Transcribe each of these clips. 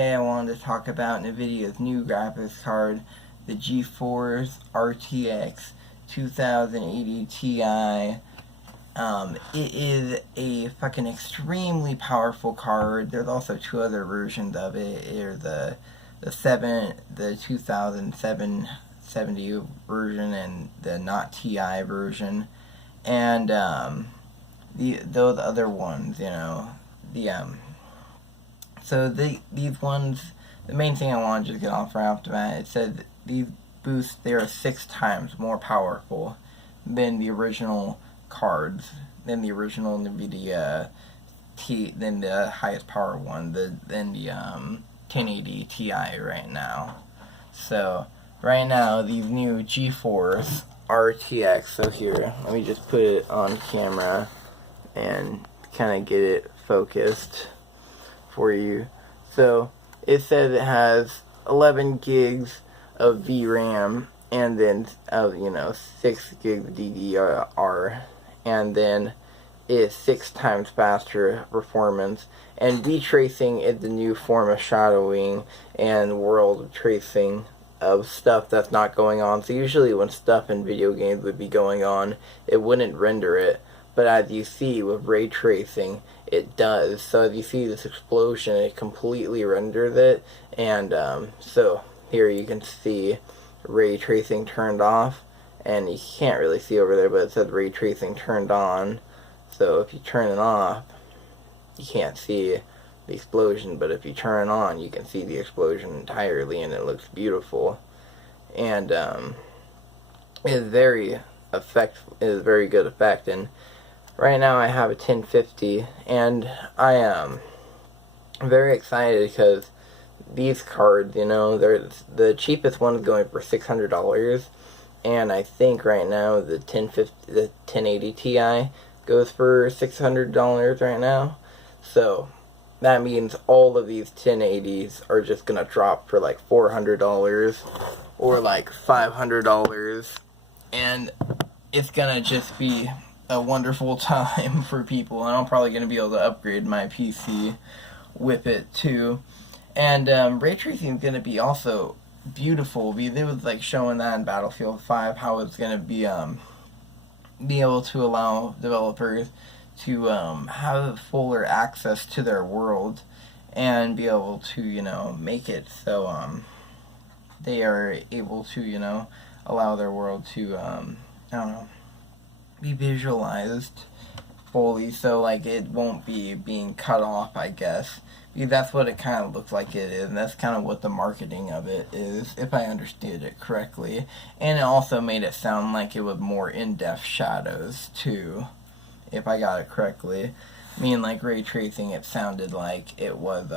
Today I wanted to talk about Nvidia's new graphics card, the GeForce RTX 2080 Ti. It is a fucking extremely powerful card. There's also two other versions of it. There's the 2770 version and the not Ti version, and those other ones, these ones, the main thing I want to just get off right off the bat, it said these boosts, they are 6 times more powerful than the original cards, than the original Nvidia than the highest power one, than the 1080 Ti right now. So right now, these new GeForce RTX, so here, let me just put it on camera and kind of get it focused for you. So it says it has 11 gigs of VRAM and then 6 gigs DDR, and then it's 6 times faster performance. And V-tracing is the new form of shadowing and world tracing of stuff that's not going on. So usually when stuff in video games would be going on, it wouldn't render it. But as you see with ray tracing, it does. So as you see this explosion, it completely renders it. And so here you can see ray tracing turned off. And you can't really see over there, but it says ray tracing turned on. So if you turn it off, you can't see the explosion. But if you turn it on, you can see the explosion entirely, and it looks beautiful. And it is very good effect. And right now I have a 1050, and I am very excited because these cards, they're the cheapest one is going for $600, and I think right now the 1080 Ti goes for $600 right now. So that means all of these 1080s are just gonna drop for like $400 or like $500, and it's gonna just be a wonderful time for people, and I'm probably going to be able to upgrade my PC with it too. And ray tracing is going to be also beautiful. They was like showing that in Battlefield 5, how it's going to be able to allow developers to have fuller access to their world and be able to make it so they are able to allow their world to be visualized fully, so like it won't be being cut off, I guess. Because that's what it kind of looks like it is, and that's kind of what the marketing of it is, if I understood it correctly. And it also made it sound like it was more in-depth shadows too, if I got it correctly. I mean, like ray tracing, it sounded like it was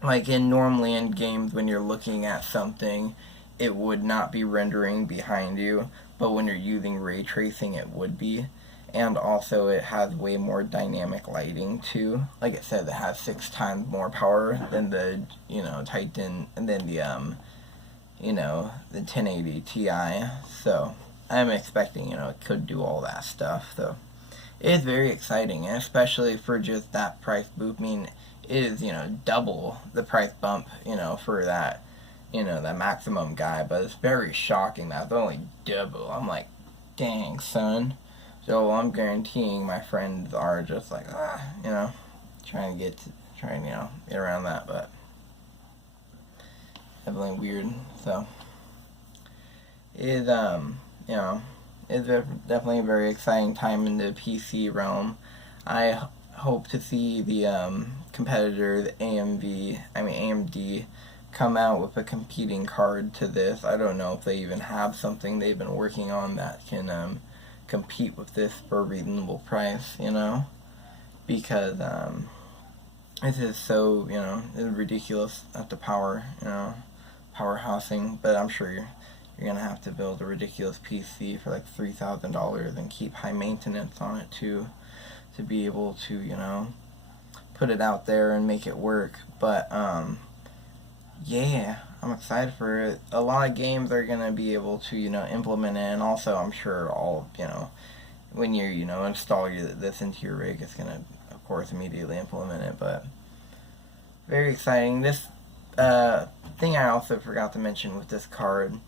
like normally in games when you're looking at something, it would not be rendering behind you, but when you're using ray tracing, it would be. And also it has way more dynamic lighting too. Like it said, it has 6 times more power than the Titan, and then the the 1080 Ti. So I'm expecting it could do all that stuff. So it is very exciting, and especially for just that price boost. I mean, it is double the price bump for that that maximum guy, but it's very shocking that it's only double. I'm like, dang, son. So I'm guaranteeing my friends are just like, trying to get around that, but definitely weird. So it is, it's definitely a very exciting time in the PC realm. I hope to see the competitor, the AMD, come out with a competing card to this. I don't know if they even have something they've been working on that can compete with this for a reasonable price, because this is so, it's ridiculous at the powerhousing, but I'm sure you're gonna have to build a ridiculous PC for like $3,000 and keep high maintenance on it too, to be able to, put it out there and make it work. But yeah, I'm excited for it. A lot of games are going to be able to, implement it, and also I'm sure all, when you, install this into your rig, it's going to, of course, immediately implement it, but very exciting. This thing I also forgot to mention with this card,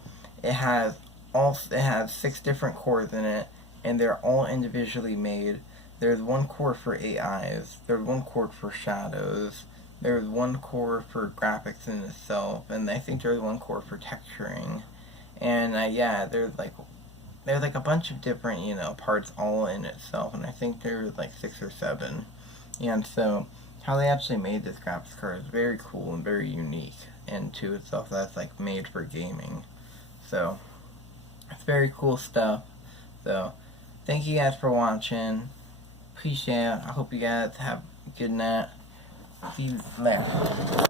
it has 6 different cores in it, and they're all individually made. There's one core for AIs, there's one core for shadows, there's one core for graphics in itself, and I think there's one core for texturing. And yeah, there's like a bunch of different, parts all in itself, and I think there's like 6 or 7. And so how they actually made this graphics card is very cool and very unique into itself. That's like made for gaming. So it's very cool stuff. So thank you guys for watching. Appreciate it. I hope you guys have a good night. See you later.